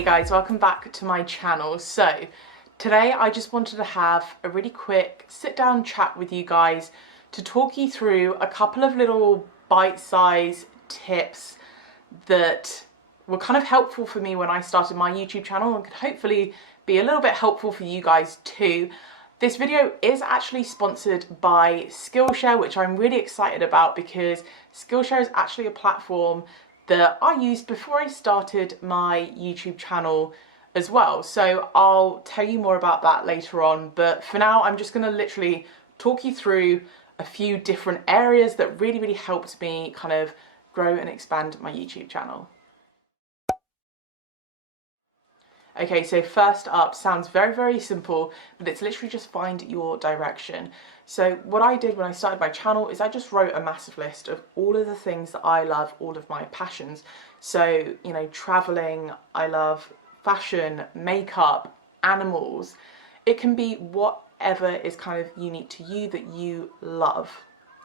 Hey guys, welcome back to my channel. So today I just wanted to have a really quick sit down chat with you guys to talk you through a couple of little bite-sized tips that were kind of helpful for me when I started my YouTube channel and could hopefully be a little bit helpful for you guys too. This video is actually sponsored by Skillshare, which I'm really excited about because Skillshare is actually a platform that I used before I started my YouTube channel as well. So I'll tell you more about that later on. But for now, I'm just going to literally talk you through a few different areas that really helped me kind of grow and expand my YouTube channel. Okay, so first up, sounds very simple, but it's literally just find your direction. So what I did when I started my channel is I just wrote a massive list of all of the things that I love, all of my passions. So, you know, traveling, I love fashion, makeup, animals. It can be whatever is kind of unique to you that you love.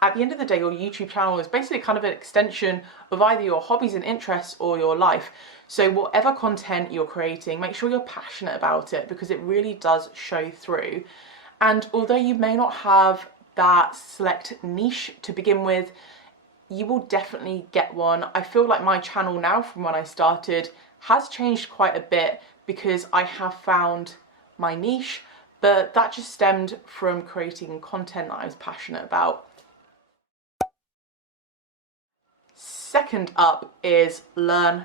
At the end of the day, your YouTube channel is basically kind of an extension of either your hobbies and interests or your life. So whatever content you're creating, make sure you're passionate about it because it really does show through. And although you may not have that select niche to begin with, you will definitely get one. I feel like my channel now from when I started has changed quite a bit because I have found my niche, but that just stemmed from creating content that I was passionate about. Second up is learn.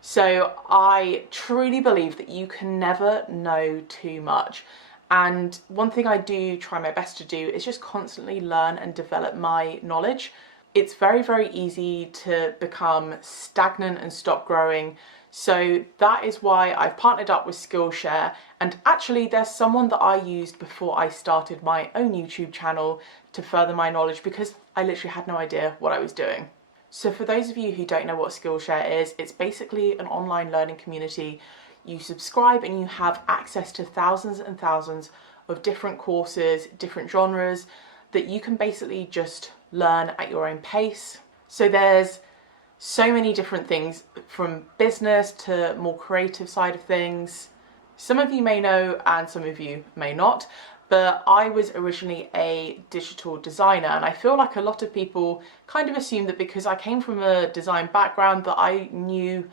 So I truly believe that you can never know too much. And one thing I do try my best to do is just constantly learn and develop my knowledge. It's very easy to become stagnant and stop growing. So that is why I've partnered up with Skillshare, and actually there's someone that I used before I started my own YouTube channel to further my knowledge because I literally had no idea what I was doing. So for those of you who don't know what Skillshare is, it's basically an online learning community. You subscribe and you have access to thousands and thousands of different courses, different genres that you can basically just learn at your own pace. So there's so many different things from business to more creative side of things. Some of you may know and some of you may not, but I was originally a digital designer and I feel like a lot of people kind of assume that because I came from a design background that I knew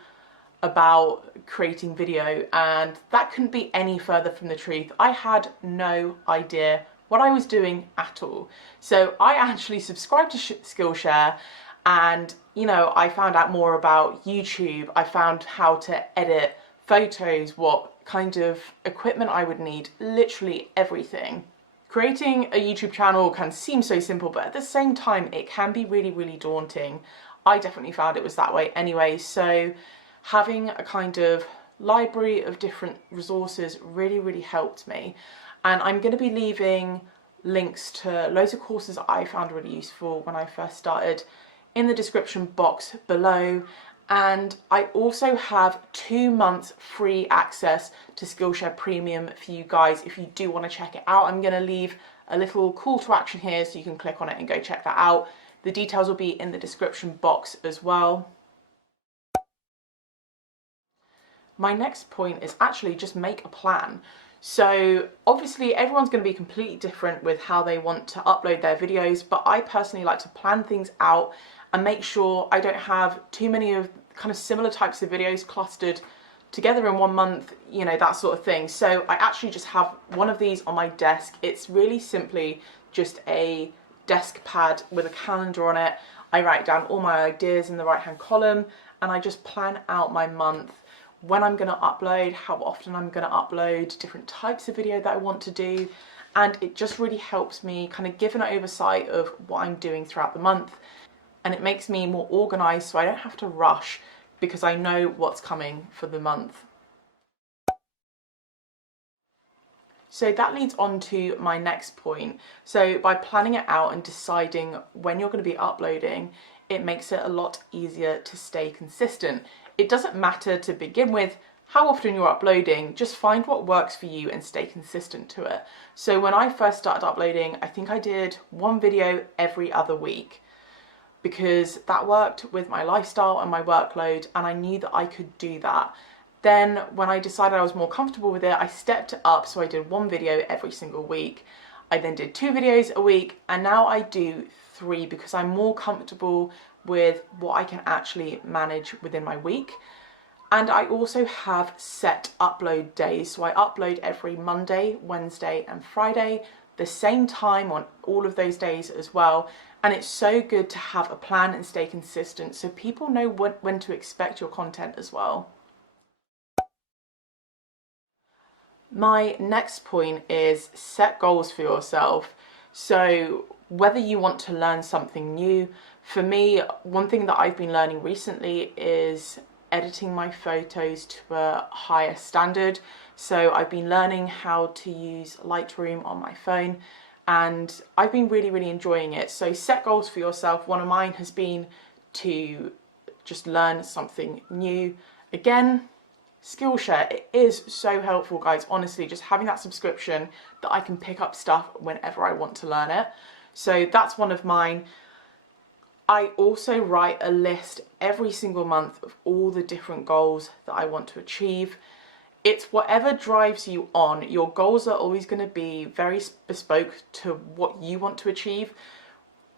about creating video, and that couldn't be any further from the truth. I had no idea what I was doing at all. So I actually subscribed to Skillshare and, you know, I found out more about YouTube. I found how to edit photos, what kind of equipment I would need, literally everything. Creating a YouTube channel can seem so simple, but at the same time, it can be really daunting. I definitely found it was that way anyway. So having a kind of library of different resources really helped me. And I'm going to be leaving links to loads of courses I found really useful when I first started in the description box below. And I also have 2 months free access to Skillshare Premium for you guys if you do want to check it out. I'm going to leave a little call to action here so you can click on it and go check that out. The details will be in the description box as well. My next point is actually just make a plan. So obviously everyone's going to be completely different with how they want to upload their videos, but I personally like to plan things out and make sure I don't have too many of kind of similar types of videos clustered together in 1 month, you know, that sort of thing. So I actually just have one of these on my desk. It's really simply just a desk pad with a calendar on it. I write down all my ideas in the right hand column and I just plan out my month, when I'm going to upload, how often I'm going to upload, different types of video that I want to do, and it just really helps me kind of give an oversight of what I'm doing throughout the month, and it makes me more organised so I don't have to rush because I know what's coming for the month. So that leads on to my next point. So by planning it out and deciding when you're going to be uploading, it makes it a lot easier to stay consistent. It doesn't matter to begin with how often you're uploading, just find what works for you and stay consistent to it. So when I first started uploading, I think I did 1 video every other week. because that worked with my lifestyle and my workload, and I knew that I could do that. Then when I decided I was more comfortable with it, I stepped it up, so I did 1 video every single week. I then did 2 videos a week, and now I do 3 because I'm more comfortable with what I can actually manage within my week. And I also have set upload days, so I upload every Monday, Wednesday and Friday, the same time on all of those days as well. And it's so good to have a plan and stay consistent so people know when to expect your content as well. My next point is set goals for yourself. So whether you want to learn something new, for me, one thing that I've been learning recently is editing my photos to a higher standard. So I've been learning how to use Lightroom on my phone, and I've been really enjoying it. So set goals for yourself. One of mine has been to just learn something new. Again, Skillshare, it is so helpful, guys. Honestly, just having that subscription that I can pick up stuff whenever I want to learn it. So that's one of mine. I also write a list every single month of all the different goals that I want to achieve. It's whatever drives you on. Your goals are always going to be very bespoke to what you want to achieve,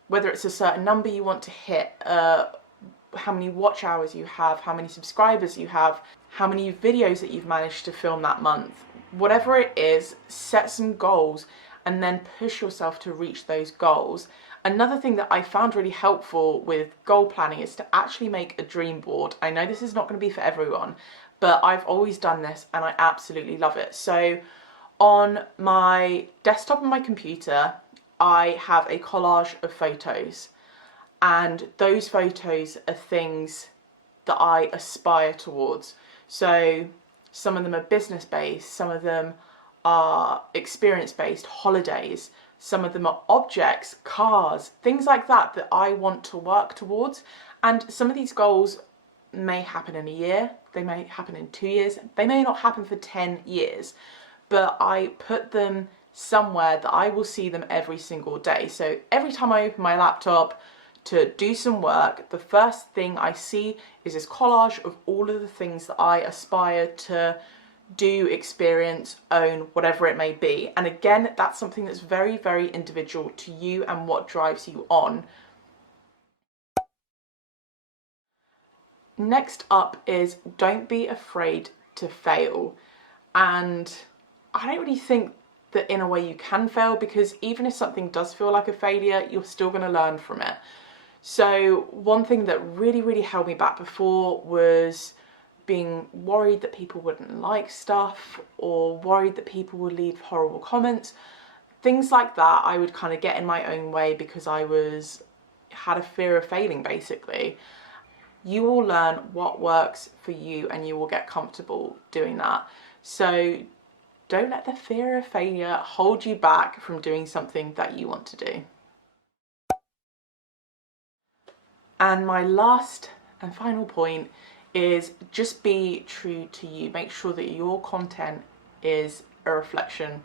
whether it's a certain number you want to hit, how many watch hours you have, how many subscribers you have, how many videos that you've managed to film that month. Whatever it is, set some goals and then push yourself to reach those goals. Another thing that I found really helpful with goal planning is to actually make a dream board. I know this is not going to be for everyone, but I've always done this and I absolutely love it. So on my desktop on my computer, I have a collage of photos, and those photos are things that I aspire towards. So some of them are business based, some of them are experience based, holidays, some of them are objects, cars, things like that that I want to work towards. And some of these goals may happen in a year, they may happen in 2 years, they may not happen for 10 years, but I put them somewhere that I will see them every single day. So every time I open my laptop to do some work, the first thing I see is this collage of all of the things that I aspire to do, experience, own, whatever it may be. And again, that's something that's very individual to you and what drives you on. Next up is don't be afraid to fail. And I don't really think that in a way you can fail, because even if something does feel like a failure, you're still going to learn from it. So one thing that really held me back before was being worried that people wouldn't like stuff, or worried that people would leave horrible comments. Things like that I would kind of get in my own way because I had a fear of failing, basically. You will learn what works for you and you will get comfortable doing that. So don't let the fear of failure hold you back from doing something that you want to do. And my last and final point is just be true to you. Make sure that your content is a reflection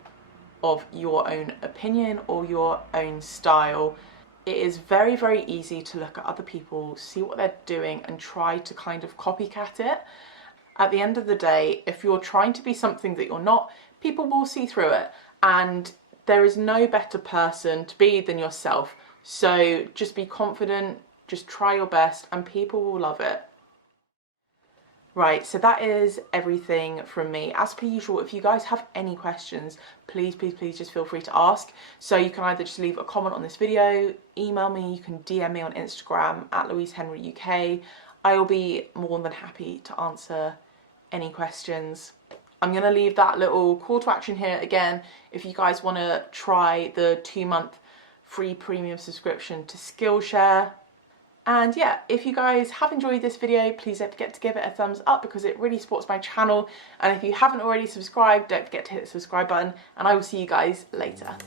of your own opinion or your own style. It is very easy to look at other people, see what they're doing and try to kind of copycat it. At the end of the day, if you're trying to be something that you're not, people will see through it, and there is no better person to be than yourself. So just be confident, just try your best and people will love it. Right, so that is everything from me. As per usual, if you guys have any questions, please just feel free to ask. So you can either just leave a comment on this video, email me, you can DM me on Instagram at louisehenryuk. I will be more than happy to answer any questions. I'm going to leave that little call to action here again. If you guys want to try the 2-month free premium subscription to Skillshare. And yeah, if you guys have enjoyed this video, please don't forget to give it a thumbs up because it really supports my channel. And if you haven't already subscribed, don't forget to hit the subscribe button, and I will see you guys later.